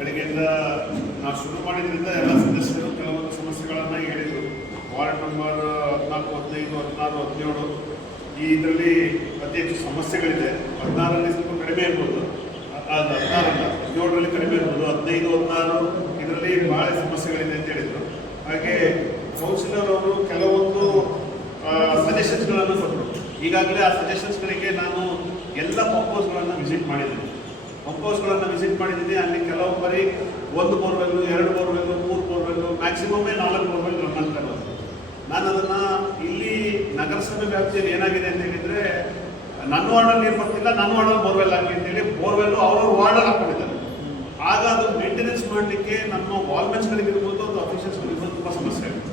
ಬೆಳಗ್ಗೆಯಿಂದ ನಾವು ಶುರು ಮಾಡಿದ್ರಿಂದ ಎಲ್ಲ ಸದಸ್ಯರು ಕೆಲವೊಂದು ಸಮಸ್ಯೆಗಳನ್ನು ಹೇಳಿದರು. ವಾರ್ಡ್ ನಂಬರ್ 14, 15, 16, 17 ಈ ಇದರಲ್ಲಿ ಅತಿ ಹೆಚ್ಚು ಸಮಸ್ಯೆಗಳಿದೆ. 16ರಲ್ಲಿ ಸ್ವಲ್ಪ ಕಡಿಮೆ ಇರ್ಬೋದು, 17ರಲ್ಲಿ ಕಡಿಮೆ ಇರ್ಬೋದು, 15, 16 ಇದರಲ್ಲಿ ಭಾಳ ಸಮಸ್ಯೆಗಳಿದೆ ಅಂತ ಹೇಳಿದರು. ಹಾಗೆ ಕೌನ್ಸಿಲರ್ ಅವರು ಕೆಲವೊಂದು ಸಜೆಷನ್ಸ್ಗಳನ್ನು ಕೊಟ್ಟರು. ಈಗಾಗಲೇ ಆ ಸಜೆಷನ್ಸ್ಗಳಿಗೆ ನಾನು ಎಲ್ಲ ಪಂಪ್ ಹೌಸ್ಗಳನ್ನು ವಿಸಿಟ್ ಮಾಡಿದ್ದೀನಿ. ಅಲ್ಲಿ ಕೆಲವು ಬರೀ 1 ಬೋರ್ವೆಲ್ಲು, 2 ಬೋರ್ವೆಲ್ಲು, 3 ಬೋರ್ವೆಲ್ಲು, ಮ್ಯಾಕ್ಸಿಮಮ್ಮೇ 4 ಬೋರ್ವೆಲ್ ರನ್ ಆಗ್ತಾರೆ. ನಾನು ಅದನ್ನು ಇಲ್ಲಿ ನಗರಸಭೆ ವ್ಯಾಪ್ತಿಯಲ್ಲಿ ಏನಾಗಿದೆ ಅಂತ ಹೇಳಿದರೆ, ನನ್ನ ವಾರ್ಡಲ್ಲಿ ನೀರು ಬರ್ತಿಲ್ಲ, ನನ್ನ ವಾರ್ಡಲ್ಲಿ ಬೋರ್ವೆಲ್ ಹಾಕಿ ಅಂತೇಳಿ ಬೋರ್ವೆಲ್ಲು ಅವ್ರವ್ರ ವಾರ್ಡಲ್ಲಿ ಹಾಕೊಂಡಿದ್ದಾರೆ. ಆಗ ಅದು ಮೇಂಟೆನೆನ್ಸ್ ಮಾಡಲಿಕ್ಕೆ ನಮ್ಮ ವಾಲ್ಮೆನ್ಸ್ಗಳಿಗಿರ್ಬೋದು ಅಥವಾ ಅಫಿಷಿಯಲ್ಸ್ಗಳಿರ್ಬೋದು ತುಂಬ ಸಮಸ್ಯೆ ಆಗುತ್ತೆ.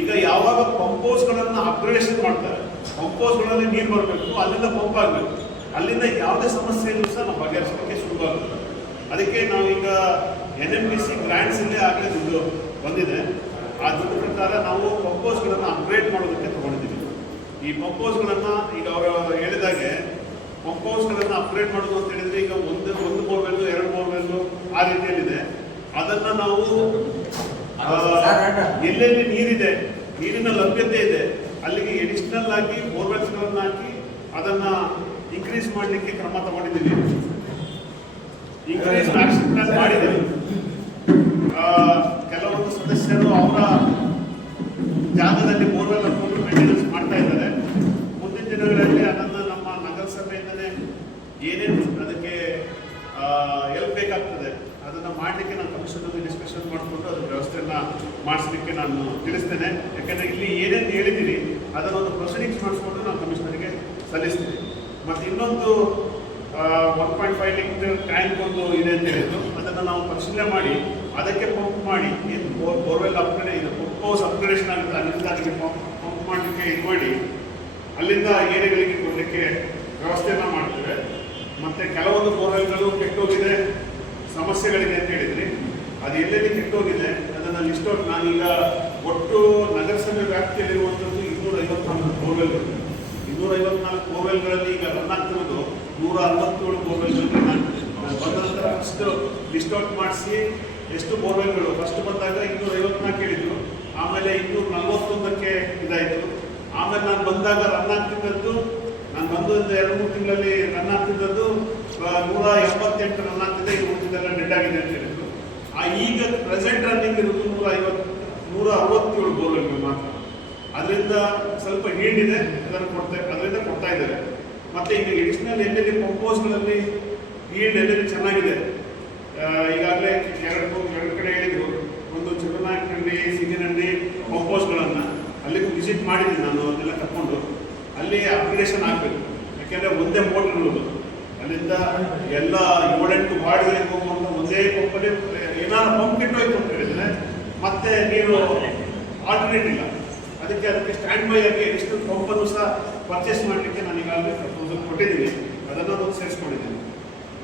ಈಗ ಯಾವಾಗ ಪಂಪ್ ಹೌಸ್ಗಳನ್ನು ಅಪ್ಗ್ರೇಡೇಷನ್ ಮಾಡ್ತಾರೆ, ಪಂಪ್ ಹೌಸ್ಗಳಲ್ಲಿ ನೀರು ಬರಬೇಕು, ಅಲ್ಲಿಂದ ಪಂಪ್ ಆಗಬೇಕು, ಅಲ್ಲಿಂದ ಯಾವುದೇ ಸಮಸ್ಯೆಯಲ್ಲೂ ಸಹ ನಾವು ಬಗೆಹರಿಸಲಿಕ್ಕೆ ಶುರುವಾಗುತ್ತೆ. ಅದಕ್ಕೆ ನಾವೀಗ NMDC ಗ್ರ್ಯಾಂಟ್ಸಲ್ಲೇ ಆಗಲೇ ದುಡ್ಡು ಬಂದಿದೆ. ಆ ದುಡ್ಡು ಪ್ರಕಾರ ನಾವು ಪಂಪ್ ಹೌಸ್ಗಳನ್ನು ಅಪ್ಗ್ರೇಡ್ ಮಾಡೋದಕ್ಕೆ ತೊಗೊಂಡಿದ್ದೀವಿ. ಈ ಪಂಪ್ ಹೌಸ್ಗಳನ್ನು ಈಗ ಅವರು ಹೇಳಿದಾಗೆ ಪಂಪ್ ಹೌಸ್ಗಳನ್ನು ಅಪ್ಗ್ರೇಡ್ ಮಾಡೋದು ಅಂತ ಹೇಳಿದರೆ, ಈಗ ಒಂದು ಬೋರ್ವೆಲ್ಲು, 2 ಬೋರ್ವೆಲ್ಲು ಆ ರೀತಿಯಲ್ಲಿದೆ. ಅದನ್ನು ನಾವು ಎಲ್ಲೆಲ್ಲಿ ನೀರಿದೆ, ನೀರಿನ ಲಭ್ಯತೆ ಇದೆ, ಅಲ್ಲಿಗೆ ಎಡಿಷನಲ್ ಆಗಿ ಬೋರ್ವೆಲ್ಸ್ಗಳನ್ನು ಹಾಕಿ ಅದನ್ನು ಇನ್ಕ್ರೀಸ್ ಮಾಡಲಿಕ್ಕೆ ಕ್ರಮ ತಗೊಂಡಿದ್ದೀವಿ. ಇನ್ಕ್ರೀಸ್ ಆಕ್ಷನ್ ಪ್ಲಾನ್ ಮಾಡಿದ್ದೀವಿ. ಕೆಲವೊಂದು ಸದಸ್ಯರು ಅವರ ಜಾಗದಲ್ಲಿ ಬೋರ್ವೆಲ್ ಹಾಕೊಂಡು ಮೇಂಟೆನೆನ್ಸ್ ಮಾಡ್ತಾ ಇದ್ದಾರೆ. ಮುಂದಿನ ದಿನಗಳಲ್ಲಿ ಅದನ್ನು ನಮ್ಮ ನಗರಸಭೆಯಿಂದಲೇ ಏನೇನು ಅದಕ್ಕೆ ಹೆಲ್ಪ್ ಬೇಕಾಗ್ತದೆ ಅದನ್ನು ಮಾಡಲಿಕ್ಕೆ ನಾನು ಕಮಿಷನರ್ಗೆ ಡಿಸ್ಕಷನ್ ಮಾಡಿಕೊಂಡು ಅದ್ರ ವ್ಯವಸ್ಥೆಯನ್ನು ಮಾಡಿಸ್ಲಿಕ್ಕೆ ನಾನು ತಿಳಿಸ್ತೇನೆ. ಯಾಕೆಂದರೆ ಇಲ್ಲಿ ಏನೇನು ಹೇಳಿದ್ದೀರಿ ಅದನ್ನೊಂದು ಪ್ರೊಸೀಡಿಂಗ್ಸ್ ಮಾಡಿಸ್ಕೊಂಡು ನಾನು ಕಮಿಷನರ್ಗೆ ಸಲ್ಲಿಸ್ತೀನಿ. ಮತ್ತು ಇನ್ನೊಂದು 1.5 ಲೀಟರ್ ಟ್ಯಾಂಕ್ ಒಂದು ಇದೆ ಅಂತ ಹೇಳಿದ್ದು, ಅದನ್ನು ನಾವು ಪರಿಶೀಲನೆ ಮಾಡಿ ಅದಕ್ಕೆ ಪಂಪ್ ಮಾಡಿ ಏನು ಬೋರ್ವೆಲ್ ಅಪ್ಗ್ರೇಡ್ ಇದು ಪಂಪ್ ಹೌಸ್ ಅಪ್ಗ್ರೇಡೇಷನ್ ಆಗುತ್ತೆ, ಅಲ್ಲಿಂದ ಅದಕ್ಕೆ ಪಂಪ್ ಮಾಡಲಿಕ್ಕೆ ಇದು ಮಾಡಿ ಅಲ್ಲಿಂದ ಏರಿಯಾಗಳಿಗೆ ಕೊಡಲಿಕ್ಕೆ ವ್ಯವಸ್ಥೆಯನ್ನು ಮಾಡ್ತೇವೆ. ಮತ್ತು ಕೆಲವೊಂದು ಬೋರ್ವೆಲ್ಗಳು ಕೆಟ್ಟೋಗಿದೆ, ಸಮಸ್ಯೆಗಳಿದೆ ಅಂತ ಹೇಳಿದ್ರಿ. ಅದು ಎಲ್ಲೆಲ್ಲಿ ಕೆಟ್ಟೋಗಿದೆ ಅದನ್ನು ಲಿಸ್ಟ್ ಔಟ್ ನಾನೀಗ ಒಟ್ಟು ನಗರಸಭೆ ವ್ಯಾಪ್ತಿಯಲ್ಲಿರುವಂಥದ್ದು 254 ಬೋರ್ವೆಲ್ಗಳು. 254 ಬೋರ್ವೆಲ್ಗಳಲ್ಲಿ ಈಗ ರನ್ ಆಗ್ತಿರೋದು 167 ಬೋರ್ವೆಲ್ಗಳು ರನ್ ಆಗ್ತದೆ. ಬಂದ ನಂತರ ಫಸ್ಟ್ ಲಿಸ್ಟ್ ಔಟ್ ಮಾಡಿಸಿ ಎಷ್ಟು ಬೋರ್ವೆಲ್ಗಳು ಫಸ್ಟ್ ಬಂದಾಗ 254 ಹೇಳಿದ್ರು, ಆಮೇಲೆ 241ಕ್ಕೆ ಇದಾಯಿತು. ಆಮೇಲೆ ನಾನು ಬಂದಾಗ ರನ್ ಆಗ್ತಿದ್ದದ್ದು, ನಾನು ಬಂದು 2-3 ತಿಂಗಳಲ್ಲಿ ರನ್ ಆಗ್ತಿದ್ದದ್ದು 178 ರನ್ ಆಗ್ತಿದೆ. ಈಗ ಉಳಿದಿದ್ದೆಲ್ಲ ಡೆಡ್ ಆಗಿದೆ ಅಂತ ಹೇಳಿದ್ರು. ಈಗ ಪ್ರೆಸೆಂಟ್ ರನ್ನಿಂಗ್ ಇರೋದು 167 ಬೋರ್ವೆಲ್ಗಳು ಮಾತ್ರ. ಅದರಿಂದ ಸ್ವಲ್ಪ ಹೀಲ್ಡ್ ಇದೆ, ಅದರಿಂದ ಕೊಡ್ತಾ ಇದ್ದಾರೆ. ಮತ್ತು ಈಗ ಎಡಿಷನಲ್ ಎಲ್ಲೆಲ್ಲಿ ಪಂಪ್ ಹೌಸ್ಗಳಲ್ಲಿ ಹೀಲ್ಡ್ ಎಲ್ಲೆಲ್ಲಿ ಚೆನ್ನಾಗಿದೆ, ಈಗಾಗಲೇ ಎರಡು ಕಡೆ ಹೇಳಿದರು. ಒಂದು ಚಿಕ್ಕನಾಯಕನಹಳ್ಳಿ, ಸಿಂಗಿನಹಳ್ಳಿ ಪಂಪ್ ಹೌಸ್ಗಳನ್ನು ಅಲ್ಲಿಗೂ ವಿಸಿಟ್ ಮಾಡಿದ್ದೀನಿ ನಾನು. ಅದನ್ನೆಲ್ಲ ಕರ್ಕೊಂಡು ಅಲ್ಲಿ ಅಪ್ಗ್ರೇಡೇಷನ್ ಆಗಬೇಕು. ಯಾಕೆಂದರೆ ಒಂದೇ ಮೋಟ್ರ್ ಇರೋದು, ಅಲ್ಲಿಂದ ಎಲ್ಲ 7-8 ವಾರ್ಡ್ಗಳಿಗೆ ಹೋಗುವಂಥ ಒಂದೇ ಪಂಪಲ್ಲಿ ಏನಾದ್ರು ಪಂಪ್ ಕೆಟ್ಟೋಯ್ತು ಅಂತ ಹೇಳಿದರೆ ಮತ್ತೆ ನೀರು ಆಲ್ಟರ್ನೇಟ್ ಇಲ್ಲ. ಅದಕ್ಕೆ ಸ್ಟ್ಯಾಂಡ್ ಬೈ ಆಗಿ ಎಷ್ಟು ಪಂಪನ್ನು ಸಹ ಪರ್ಚೇಸ್ ಮಾಡಲಿಕ್ಕೆ ನಾನು ಈಗಾಗಲೇ ಪ್ರಪೋಸಲ್ ಕೊಟ್ಟಿದ್ದೀನಿ. ಅದನ್ನು ಸೇರಿಸ್ಕೊಂಡಿದ್ದೀನಿ.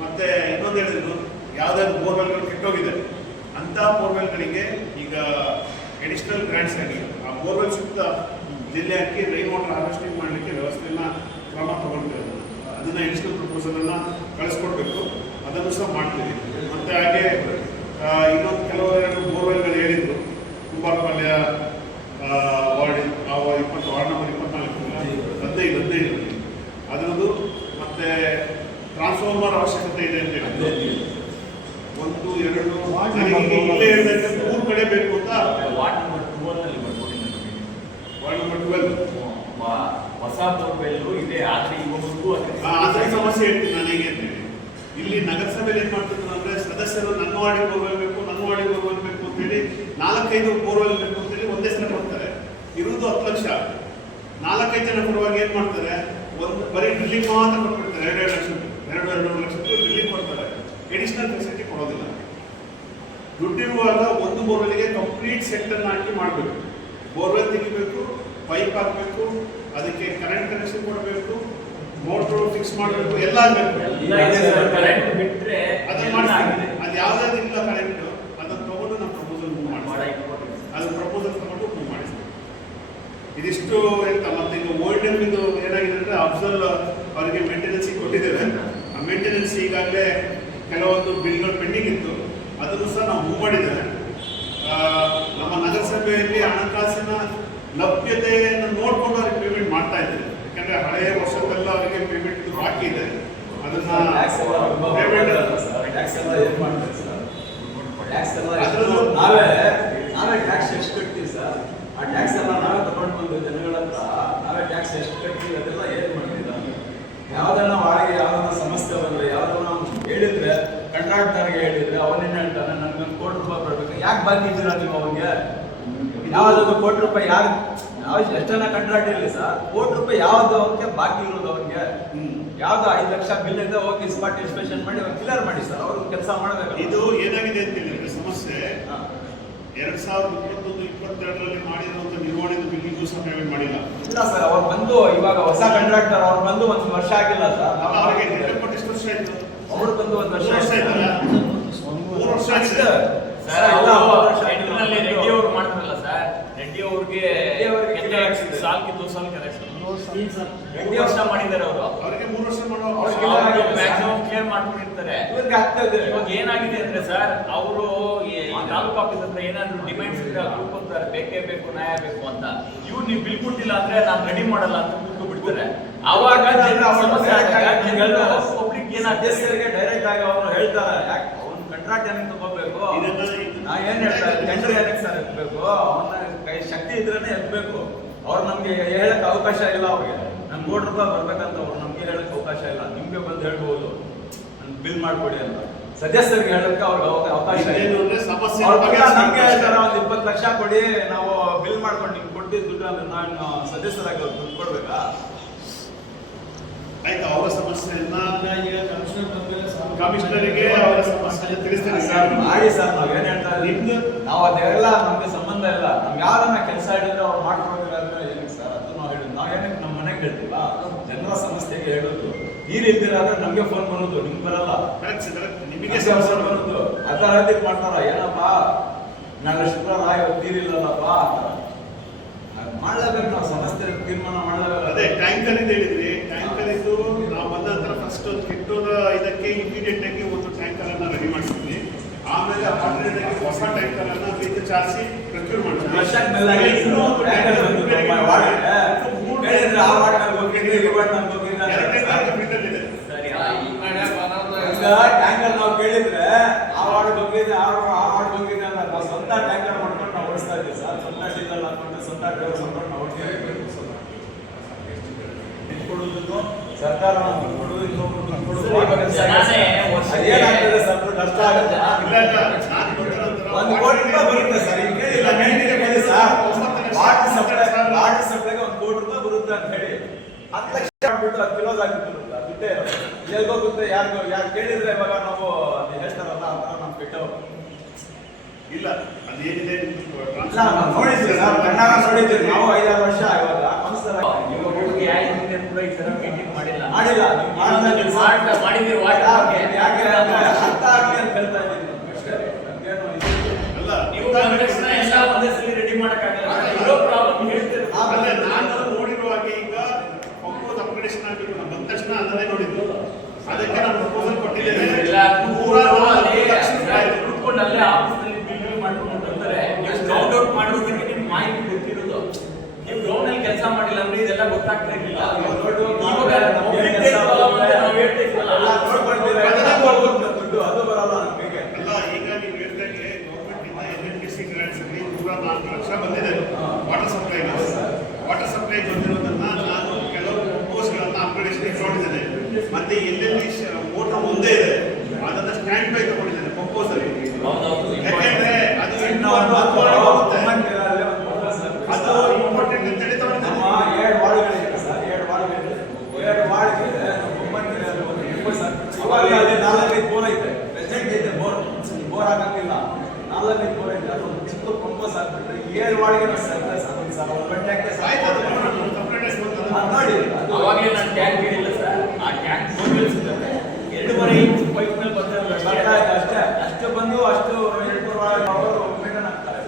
ಮತ್ತು ಇನ್ನೊಂದು ಹೇಳಿದ್ರು, ಯಾವುದಾದ್ರು ಬೋರ್ವೆಲ್ಗಳು ಕೆಟ್ಟೋಗಿದೆ ಅಂಥ ಬೋರ್ವೆಲ್ಗಳಿಗೆ ಈಗ ಎಡಿಷನಲ್ ಗ್ರ್ಯಾಂಟ್ಸ್ ಆಗಿ ಆ ಬೋರ್ವೆಲ್ ಸುತ್ತ ಜಿಲ್ಲೆ ಹಾಕಿ ರೈನ್ ವಾಟರ್ ಹಾರ್ವೆಸ್ಟಿಂಗ್ ಮಾಡಲಿಕ್ಕೆ ವ್ಯವಸ್ಥೆಯನ್ನು ಕ್ರಮ ತಗೊಳ್ತೇವೆ. ಅದನ್ನು ಎಡಿಷನಲ್ ಪ್ರಪೋಸಲನ್ನು ಕಳಿಸ್ಕೊಡ್ಬೇಕು, ಅದನ್ನು ಸಹ ಮಾಡ್ತೀವಿ. ಮತ್ತು ಹಾಗೆ ಇನ್ನೊಂದು ಕೆಲವರೆರಡು ಬೋರ್ವೆಲ್ಗಳು ಹೇಳಿದರು. ಕುಂಬಾರಪಾಳ್ಯ ವಾರ್ಡ್ 20 ವಾರ್ಡ್ ನಂಬರ್ 24 15 ಅದರದ್ದು. ಮತ್ತು ಟ್ರಾನ್ಸ್ಫಾರ್ಮರ್ ಅವಶ್ಯಕತೆ ಇದೆ ಅಂತ ಹೇಳಿದ್ರು. 1, 2 ಇಲ್ಲೇ ಹೇಳಿದ್ರೆ 3 ಕಡೆ ಬೇಕು ಅಂತ. ವಾರ್ಡ್ ನಂಬರ್ 12 ಹೊಸ ಬೋರ್ವೆಲ್ಲು ಇದೆ. ಆದರೆ ಇವತ್ತು ಅದರ ಸಮಸ್ಯೆ ಹೇಳ್ತೀನಿ ನಾನು ಹೇಗೆ ಅಂತೇಳಿ. ಇಲ್ಲಿ ನಗರಸಭೆಯಲ್ಲಿ ಏನು ಮಾಡ್ತಿದ್ರು ಅಂದರೆ, ಸದಸ್ಯರು ನನ್ನ ವಾರ್ಡಿಗೆ ಬೋರ್ವೆಲ್ ಬೇಕು ಅಂತೇಳಿ 4-5 ಬೋರ್ವೆಲ್ ಬೇಕು ಅಂತೇಳಿ ಒಂದೇ ಸಲ ಕೊಡ್ತಾರೆ. ಇರುವುದು 10 ಲಕ್ಷ. 4-5 ಜನ ಕೊಡುವಾಗ ಏನು ಮಾಡ್ತಾರೆ, ಬರೀ ಡ್ರಿಲ್ಲಿಂಗ್ ಮಾತ್ರ ಕೊಟ್ಬಿಡ್ತಾರೆ. 2-2 ಲಕ್ಷಕ್ಕೆ ಡ್ರಿಲ್ಲಿಂಗ್ ಕೊಡ್ತಾರೆ. ಎಡಿಷನಲ್ ಫೆಸಿಲಿಟಿ ಕೊಡೋದಿಲ್ಲ. ದುಡ್ಡಿರುವಾಗ ಒಂದು ಬೋರ್ವೆಲ್ಗೆ ಕಂಪ್ಲೀಟ್ ಸೆಟ್ಟನ್ನು ಹಾಕಿ ಮಾಡಬೇಕು. ಬೋರ್ವೆಲ್ ತೆಗಿಬೇಕು, ಪೈಪ್ ಹಾಕಬೇಕು, ಅದಕ್ಕೆ ಕರೆಂಟ್ ಕನೆಕ್ಷನ್ ಕೊಡಬೇಕು, ಮೋಟ್ರು ಫಿಕ್ಸ್ ಮಾಡಬೇಕು, ಎಲ್ಲ ಆಗಬೇಕು. ಅದನ್ನು ಮಾಡ್ತೀವಿ. ಅದು ಯಾವುದಾದ್ರು ಇಲ್ಲ ಕರೆಂಟು, ಅದನ್ನು ತೊಗೊಂಡು ನಾವು ಪ್ರಪೋಸಲ್ ಮೂವ್ ಮಾಡಿ ಅದು ಪ್ರಪೋಸಲ್ ತೊಗೊಂಡು ಮೂವ್ ಮಾಡಿಸ್ತೀವಿ. ಇದಿಷ್ಟು ಅಂತ. ಮತ್ತು ಈಗ OLM ಇದು ಏನಾಗಿದೆ ಅಂದರೆ, ಅಫ್ಸಲ್ ಅವರಿಗೆ ಮೇಂಟೆನೆನ್ಸಿಗೆ ಕೊಟ್ಟಿದ್ದೇವೆ. ಆ ಮೇಂಟೆನೆನ್ಸ್ ಈಗಾಗಲೇ ಕೆಲವೊಂದು ಬಿಲ್ಗಳು ಪೆಂಡಿಂಗ್ ಇತ್ತು. ಅದನ್ನು ಸಹ ನಾವು ಮೂವ್ ಮಾಡಿದ್ದೇವೆ. ನಮ್ಮ ನಗರಸಭೆಯಲ್ಲಿ ಹಣಕಾಸಿನ ಲಭ್ಯತೆಯನ್ನು ನೋಡಿಕೊಂಡು ಅವ್ರಿಗೆ ಪೇಮೆಂಟ್ ಮಾಡ್ತಾ ಇದ್ದೇವೆ. ಯಾಕಂದರೆ ಹಳೆಯ ವರ್ಷದಲ್ಲ ಅವರಿಗೆ ಪೇಮೆಂಟ್ ಬಾಕಿ ಇದೆ. ಅದನ್ನು ಪೇಮೆಂಟ್ ನಾವೇ ಟ್ಯಾಕ್ಸ್ ಎಷ್ಟು ಕಟ್ತೀವಿ ಸರ್, ಆ ಟ್ಯಾಕ್ಸ್ ಎಲ್ಲ ನಾವೇ ತಗೊಂಡು ಬಂದು ಜನಗಳ ಹತ್ರ ನಾವೇ ಟ್ಯಾಕ್ಸ್ ಎಷ್ಟು ಕಟ್ತೀವಿ ಅದೆಲ್ಲ ಏನು ಮಾಡ್ತಿದ್ದ. ಯಾವ್ದನ್ನ ವಾಡಿಗೆ ಯಾವ್ದನ್ನ ಸಮಸ್ಯೆ ಬಂದ್ರೆ ಯಾವ್ದನ್ನ ಹೇಳಿದ್ರೆ ಕಂಟ್ರಾಕ್ಟರ್ಗೆ ಹೇಳಿದ್ರೆ ಅವನೇನು ಹೇಳ್ತಾನೆ ನನಗೊಂದು ₹1 ಬರ್ಬೇಕು. ಯಾಕೆ ಬಾಕಿ ಇದ್ದೀರಾ ನೀವು ಅವಂಗೆ? ಯಾವ್ದು ₹1 ಯಾರು ಯಾವ ಎಷ್ಟು ಜನ ಕಂಟ್ರಾಕ್ಟ್ ಇರಲಿ ಸರ್, ₹1 ಯಾವ್ದು ಅವಕ್ಕೆ ಬಾಕಿ ಇರೋದು ಅವನಿಗೆ. ಯಾವ್ದು 5 ಲಕ್ಷ ಬಿಲ್ ಇದೆ ಹೋಗಿ ಸ್ಪಾಟ್ ಇನ್ಸ್ಪೆಕ್ಷನ್ ಮಾಡಿ ಕ್ಲಿಯರ್ ಮಾಡಿ ಸರ್, ಅವ್ರು ಕೆಲಸ ಮಾಡಬೇಕು. ಇದು ಏನಾಗಿದೆ ಅಂತ ಹೇಳಿದ್ರೆ ಸಮಸ್ಯೆ 2021-22ರಲ್ಲಿ ಮಾಡಿರುವಂತ ನಿರ್ವಹಣೆ ಬಿಲ್ಲಿಗೂ ಸಹ ಪೇಮೆಂಟ್ ಮಾಡಿಲ್ಲ. ಇಲ್ಲ ಸರ್, ಅವ್ರು ಬಂದು ಇವಾಗ ಹೊಸ ಕಾಂಟ್ರಾಕ್ಟರ್ ಅವ್ರು ಬಂದು 1 ವರ್ಷ ಆಗಿಲ್ಲ ಸರ್. ಅವರಿಗೆ ಕೊಟ್ಟು ಎಷ್ಟು ವರ್ಷ ಆಯ್ತು? ಅವ್ರು ಬಂದು 1 ವರ್ಷ ಆಯ್ತಲ್ಲ, 3 ವರ್ಷ ಆಗಿದೆ ಸರ್. ರೆಡ್ಡಿ ಅವರು ಮಾಡ್ತಾರಲ್ಲ ಸರ್, ರೆಡ್ಡಿ ಅವ್ರಿಗೆ ಸಾಲ್ಗೆ 2 ಸಾಲ್ ಕರೆಕ್ಷನ್ 2 ವರ್ಷ ಮಾಡಿದ್ದಾರೆ ಅವರು. ಅವರಿಗೆ 3 ವರ್ಷ ಮಾಡೋ ಮ್ಯಾಕ್ಸಿಮಮ್ ಕ್ಲಿಯರ್ ಮಾಡ್ಕೊಂಡಿರ್ತಾರೆ. ಇವಾಗ ಏನಾಗಿದೆ ಅಂದ್ರೆ ಸರ್, ಅವರು ತಾಲೂಕು ಆಫೀಸ್ ಹತ್ರ ಏನಾದ್ರು ಡಿಮ್ಯಾಂಡ್ಸ್ ಇದ್ರೆ ಕೂತ್ಕೊಂತಾರೆ, ಬೇಕೇ ಬೇಕು ನ್ಯಾಯ ಬೇಕು ಅಂತ. ಇವ್ರು ನೀವು ಬಿಲ್ ಕೊಟ್ಟಿಲ್ಲ ಅಂದ್ರೆ ನಾನು ರೆಡಿ ಮಾಡಲ್ಲ ಅಂತ ಕೂತ್ಕೊಂಡ್ಬಿಡ್ತಾರೆ. ಅವಾಗ ಪಬ್ಲಿಕ್ ಏನಾಗ್ತದೆ ಡೈರೆಕ್ಟ್ ಆಗಿ ಅವ್ರು ಹೇಳ್ತಾರೆ ಯಾಕೆ ಅವ್ನು ಕಂಟ್ರಾಕ್ಟ್ ಏನಕ್ಕೆ ತಗೋಬೇಕು, ನಾ ಏನ್ ಹೇಳ್ತಾರೆ ಟೆಂಡರ್ ಏನಕ್ಕೆ ಸರ್ ಎತ್ತಬೇಕು, ಅವನ ಕೈ ಶಕ್ತಿ ಇದ್ರೇನೆ ಎತ್ತಬೇಕು. ಅವ್ರು ನಮ್ಗೆ ಹೇಳಕ್ ಅವಕಾಶ ಇಲ್ಲ. ಅವ್ರಿಗೆ ನಮ್ಗೆ ₹1 ಬರ್ಬೇಕಂತ ಅವ್ರು ನಮ್ಗೆ ಹೇಳಕ್ ಅವಕಾಶ ಇಲ್ಲ. ನಿಮ್ಗೆ ಬಂದು ಹೇಳ್ಬೋದು ನನ್ಗೆ ಬಿಲ್ ಮಾಡ್ಕೊಡಿ ಅಂತ. ಸದಸ್ಯರಿಗೆ ಹೇಳಕ್ಕೆ ಅವ್ರಿಗೆ ಅವಕಾಶ ಇಲ್ಲ. ಸಮಸ್ಯೆ ನಮ್ಗೆ ಹೇಳ್ತಾರೆ ಒಂದು 20 ಲಕ್ಷ ಕೊಡಿ, ನಾವು ಬಿಲ್ ಮಾಡ್ಕೊಂಡು ನಿಮ್ಗೆ ಕೊಟ್ಟಿದ್ದು ದುಡ್ಡು ಅಂದ್ರೆ ನಾನು ಸದಸ್ಯರಾಗಿ ಅವ್ರು ದುಡ್ಡು ಕೊಡ್ಬೇಕಾ? ಆಯ್ತು, ಅವರ ಸಮಸ್ಯೆಯನ್ನ ಕಮಿಷನರಿಗೆ ಅವರ ಸಮಸ್ಯೆಯನ್ನು ತಿಳಿಸ್ತಾರೆ ಸರ್. ಮಾಡಿ ಸರ್, ನಾವೇನ್ ಹೇಳ್ತಾ ನಿಮ್ದು ನಾವು ಅದೆಲ್ಲ ನಮ್ಗೆ ಸಂಬಂಧ ಇಲ್ಲ. ನಮ್ಗೆ ಯಾರನ್ನ ಕೆಲಸ ಹೇಳಿದ್ರೆ ಅವ್ರು ಮಾಡ್ಕೊಡೋದಿಲ್ಲ ಏನಕ್ಕೆ ಸರ್, ಅದು ನಾವು ಹೇಳೋದು. ನಾವ್ ಏನಕ್ಕೆ ನಮ್ಮ ಮನೆಗೆ ಹೇಳ್ತೀವ, ಜನರ ಸಮಸ್ಯೆಗೆ ಹೇಳೋದು. ನೀರು ಇಲ್ದಿರಾದ್ರೆ ನಮ್ಗೆ ಫೋನ್ ಬರೋದು, ನಿಮ್ಗೆ ಬರಲ್ಲ. ನಿಮಗೆ ಸಮಸ್ಯೆ ಬರೋದು ಅದ ರೀತಿ ಮಾಡ್ತಾರ. ಏನಪ್ಪ ನಾಳೆ ಶುಕ್ರವಾರ ಇವತ್ತು ನೀರಿಲ್ಲಲ್ಲಪ್ಪ ಅಂತ ಮಾಡ್ಲೇಬೇಕು. ನಾವು ಸಮಸ್ಯೆ ತೀರ್ಮಾನ ಮಾಡಲೇಬೇಕು. ಅದೇ ಟ್ಯಾಂಕರ್ ಇದೆ ಹೇಳಿದ್ರಿ. ಟ್ಯಾಂಕರ್ ಇದ್ದು ನಾವು ಬಂದ ನಂತರ ಫಸ್ಟ್ ಒಂದು ಕೆಟ್ಟೋದ ಇದಕ್ಕೆ ಇಮಿಡಿಯೇಟ್ ಆಗಿ ಒಂದು ಟ್ಯಾಂಕರ್ ಅನ್ನ ರೆಡಿ ಮಾಡಿಸಿದ್ವಿ. ಆಮೇಲೆ ಆಲ್ರೆಡಿ ಹೊಸ ಟ್ಯಾಂಕರ್ ಅನ್ನ ರೀತಿ ಚಾರ್ಜಿ ಪ್ರಕ್ಯೂರ್ ಮಾಡ್ತೀವಿ. ಟ್ಯಾಂಕರ್ ನಾವು ಕೇಳಿದ್ರೆ ಆ ವಾರ್ಡ್ ಹೋಗಿದ್ರೆ ಆ ವಾರ್ಡ್ ಹೋಗಿದ್ರೆ ಅಂತ ನಾವು ಸ್ವಂತ ಟ್ಯಾಂಕರ್ ಮಾಡ್ಕೊಂಡು ನಾವು ಓಡಿಸ್ತಾ ಇದ್ದೀವಿ ಸರ್. ಸ್ವಂತ ಡೀಸೆಲ್ ಹಾಕೊಂಡು ಸ್ವಂತ ಡ್ರೈವರ್ ಮಾಡ್ಕೊಂಡು ನಾವು ಕೊಡುವುದನ್ನು ಸರ್ಕಾರ ಕೊಡುವುದು ಏನಾಗ್ತದೆ ಸರ್, ಕಷ್ಟ ಆಗುತ್ತೆ. ₹1 ಕೋಟಿ ಬರುತ್ತೆ ಸರ್. ಈಗ ಕೇಳಿಲ್ಲ ಹೇಳಿ ಸರ್, ವಾಟರ್ ಸಪ್ಲೈಗೆ ₹1 ಕೋಟಿ ಬರುತ್ತೆ ಅಂತ ಹೇಳಿ 10 ಲಕ್ಷ ಮಾಡ್ಬಿಟ್ಟು ಅದು ಕ್ಲೋಸ್ ಆಗಿಬಿಟ್ಟು ದುಡ್ಡೇ ಎಲ್ಗೋಗುತ್ತೆ. ಯಾರು ಕೇಳಿದ್ರೆ ಇವಾಗ ನಾವು ಹೇಳ್ತಾರಲ್ಲ ಆ ಥರ ನಾವು ಬಿಟ್ಟು ಇಲ್ಲ, ಅದೇನಿದೆ ನೋಡಿದ್ವಿ ಸರ್, ಕಣ್ಣಾರ ನೋಡಿದ್ವಿ ನಾವು 5-6 ವರ್ಷ ಇವಾಗ ಮಾಡಿಲ್ಲ. ಯಾಕೆ ಅರ್ಥ ಆಗಲಿ ಅಂತ ಹೇಳ್ತಾ ಇದ್ದೀನಿ ಅಷ್ಟೇ. ಅಲ್ಲ, ರೆಡಿ ಮಾಡಕ್ಕಾಗಲ್ಲ. ಇರೋ ಪ್ರಾಬ್ಲಮ್ ಹೇಳ್ತೀರ. ಆಮೇಲೆ ನಾನು ನೋಡಿರುವ ಹಾಗೆ ಈಗ ಪಂಪೋಸ್ ಅಪ್ಗ್ರೇಡೇಷನ್ ಆಗಬೇಕು. ನಾವು ಬಂದ ತಕ್ಷಣ ಅದನ್ನೇ ನೋಡಿದ್ದು. ಅದಕ್ಕೆ ನಾನು ಪ್ರಪೋಸಲ್ ಕೊಟ್ಟಿದ್ದೇನೆ. ಕುತ್ಕೊಂಡು ಅಲ್ಲೇ ಆಫೀಸ್ನಲ್ಲಿ ಬಿಲ್ ಮಾಡ್ಕೊಂಡು ಬರ್ತಾರೆ. ನೀವು ಗ್ರೌಂಡ್ ಔಟ್ ಮಾಡೋದಕ್ಕೆ ನಿಮ್ಗೆ ಮಾಹಿತಿ ಗೊತ್ತಿರೋದು. ನೀವು ಗ್ರೌಂಡ್ ಅಲ್ಲಿ ಕೆಲಸ ಮಾಡಿಲ್ಲ ಅಂದ್ರೆ ಇದೆಲ್ಲ ಗೊತ್ತಾಗ್ತಾ ಇರಲಿಲ್ಲ. ಅದು ಬರಲ್ಲ ನಮಗೆ. ಅಲ್ಲ, ಈಗ ನೀವು ಹೇಳಿದಾಗೆ ಗೌರ್ಮೆಂಟ್ ಇಂದ NNPC ಗ್ರಾಂಟ್ಸ್ ಅಲ್ಲಿ ₹104 ಲಕ್ಷ ಬಂದಿದೆ ವಾಟರ್ ಸಪ್ಲೈ. ವಾಟರ್ ಸಪ್ಲೈ ಬಂದಿರೋದನ್ನ ನಾನು ಕೆಲವು ಪ್ರಪೋಸ್ಗಳನ್ನ ಅಪ್ಗ್ರೇಡೇಷನ್ ಇಟ್ಕೊಂಡಿದ್ದೇನೆ. ಮತ್ತೆ ಎಲ್ಲೆಲ್ಲಿ ಮೋಟರ್ ಮುಂದೆ ಇದೆ ಅದನ್ನ ಸ್ಟ್ಯಾಂಡ್ ಬೈ ತಗೊಂಡಿದ್ದೇನೆ ಪ್ರಪೋಸಲ್. ಯಾಕೆಂದ್ರೆ ಅದು ಅದು ಇಂಪಾರ್ಟೆಂಟ್ ಅಂತ ಹೇಳಿ ತಗೊಂಡಿದ್ದೇನೆ. 7 ವಾರ್ಡ್ಗಳಿದೆ ಸರ್, 7 ವಾರ್ಡ್ಗಳಿದೆ. 7 ವಾರ್ಡ್ಗೆ ಅವಾಗ ಅಲ್ಲಿ 4 ಬೋರ್ ಐತೆ. ಪ್ರೆಸೆಂಟ್ ಐತೆ ಬೋರ್ ಹಾಕಂಗಿಲ್ಲ. 4 ಬೋರ್ ಐತೆ. ಅದು ಚಿಕ್ಕ ಪಂಪಸ್ ಹಾಕ್ಬಿಟ್ರೆ 7 ವಾರ್ಡ್ಗೆ ಸರ್ ಒಂದು ಗಂಟೆಗೆ ನೋಡಿ. ಅವಾಗಲೇ ನಾನು ಟ್ಯಾಂಕ್ ಹೇಳಿಲ್ಲ ಸರ್. ಆ ಟ್ಯಾಂಕ್ ಬೋರ್ವೆಲ್ಸಿದ್ದಾರೆ 2.5 ಇಂಚ್ ಪೈಪ್ ಮೇಲೆ ಬರ್ತಾರೆ ಅಷ್ಟೇ. ಅಷ್ಟು ಬಂದು ಅಷ್ಟು 2-3 ಅವರು ಮೇಂಟೈನ್ ಆಗ್ತಾರೆ.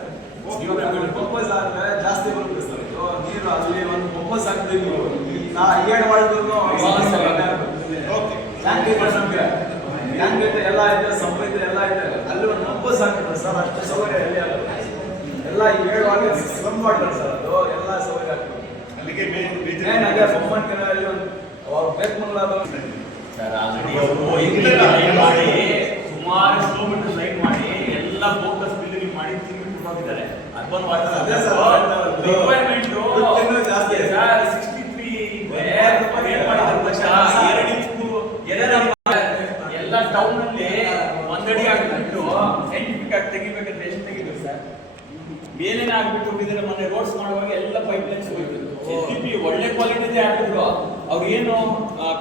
ಇವಾಗ ಪಂಪಸ್ ಹಾಕಿದ್ರೆ ಜಾಸ್ತಿ ಬರುತ್ತೆ ಸರ್. ನೀರು ಅಲ್ಲಿ ಒಂದು ಪಂಪಸ್ ಹಾಕ್ತೀವಿ ನೀವು 7 ವಾರ್ಡ್ಗೂ ಟ್ಯಾಂಕ್ ಇದೆ ನಮಗೆ. ಟ್ಯಾಂಕ್ ಐತೆ, ಎಲ್ಲ ಐತೆ, ಸಂಪ್ ಐತೆ, ಎಲ್ಲ ಐತೆ. ಅಲ್ಲಿ ಒಂದು ಬಸ್ ಹಾಕಿದ್ರು ಸರ್, ಅಷ್ಟು ಸೌಕರ್ಯ ಅಲ್ಲಿ ಆಗಲ್ಲ. ಎಲ್ಲ ಈ 7 ವಾರ್ಡ್ ಸ್ಲಮ್ ವಾರ್ಡ್ ಸರ್, ಅದು ಎಲ್ಲ ಸೌಕರ್ಯ ಆಗ್ತದೆ. ಅಲ್ಲಿಗೆ ಬೊಮ್ಮನ್ ಕೆರೆಯಲ್ಲಿ ಅವ್ರು ಬೇಕು ಮಂಗಳಾದವ್ರು ಸರ್ ಆಲ್ರೆಡಿ ಅವರು ಮಾಡಿ ಸುಮಾರು ಕಿಲೋಮೀಟರ್ ಲೈನ್ ಮಾಡಿ ಎಲ್ಲ ಬೋಕಸ್ ಬಿಲ್ಡಿಂಗ್ ಮಾಡಿ ತಿಂಗಳು ಹೋಗಿದ್ದಾರೆ. ಅದೇ ಸರ್, ರಿಕ್ವೈರ್ಮೆಂಟ್ ಜಾಸ್ತಿ ಇದೆ. ಸರ್ 63 ಇದ್ರೆ ಏನ್ ಮಾಡಿದ್ರು ಗೊತ್ತಾ? 2 ಇಂಚು ಎಲ್ಲ ಟೌನ್ ಅಲ್ಲಿ ಒಂದಡಿ ಆಗಿಬಿಟ್ಟು ಸೈಂಟಿಫಿಕ್ ಆಗಿ ತೆಗಿಬೇಕಂದ್ರೆ ಎಷ್ಟು ತೆಗಿಬೇಕು ಸರ್? ಮೇಲೇನೆ ಆಗ್ಬಿಟ್ಟು ಹೋಗಿದ್ರೆ ಮೊನ್ನೆ ರೋಡ್ಸ್ ಮಾಡುವಾಗ ಎಲ್ಲ ಪೈಪ್ ಲೈನ್ಸ್ ಹೋಗಿದ್ರು. STP ಒಳ್ಳೆ ಕ್ವಾಲಿಟಿದೇ ಹಾಕಿದ್ರು. ಅವ್ರು ಏನು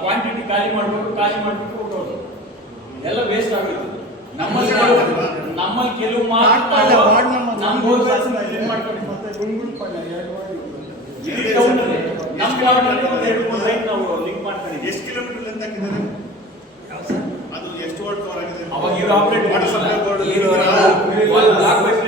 ಕ್ವಾಂಟಿಟಿ ಖಾಲಿ ಮಾಡ್ಬಿಟ್ಟು ಹೋಗೋದು ಎಲ್ಲ ವೇಸ್ಟ್ ಆಗೋದು. ನಮ್ಮಲ್ಲಿ ಕೆಲವು ಮಾತ್ರ ನಮ್ಗೆ ಮಾಡ್ಕೊಂಡು ಇಡೀ ಟೌನ್ ಅಲ್ಲಿ ನಮ್ಮ ಗ್ರಾಮದಲ್ಲಿ ಒಂದು 2-3 ಲೈನ್ ನಾವು ಲಿಂಕ್ ಮಾಡ್ಕೊಂಡಿದ್ದೀವಿ. ಎಷ್ಟು ಕಿಲೋಮೀಟರ್ ಅಂತ ಹಾಕಿದ್ದಾರೆ? ಅದು ಎಷ್ಟು ವಾರ್ಡ್ ಕವರ್ ಆಗಿದೆ? ಅವಾಗ ಇರೋ ಆಪರೇಟ್ ವಾಟರ್ ಸಪ್ಲೈ ಬೋರ್ಡ್ ಆಗ್ಬೇಕು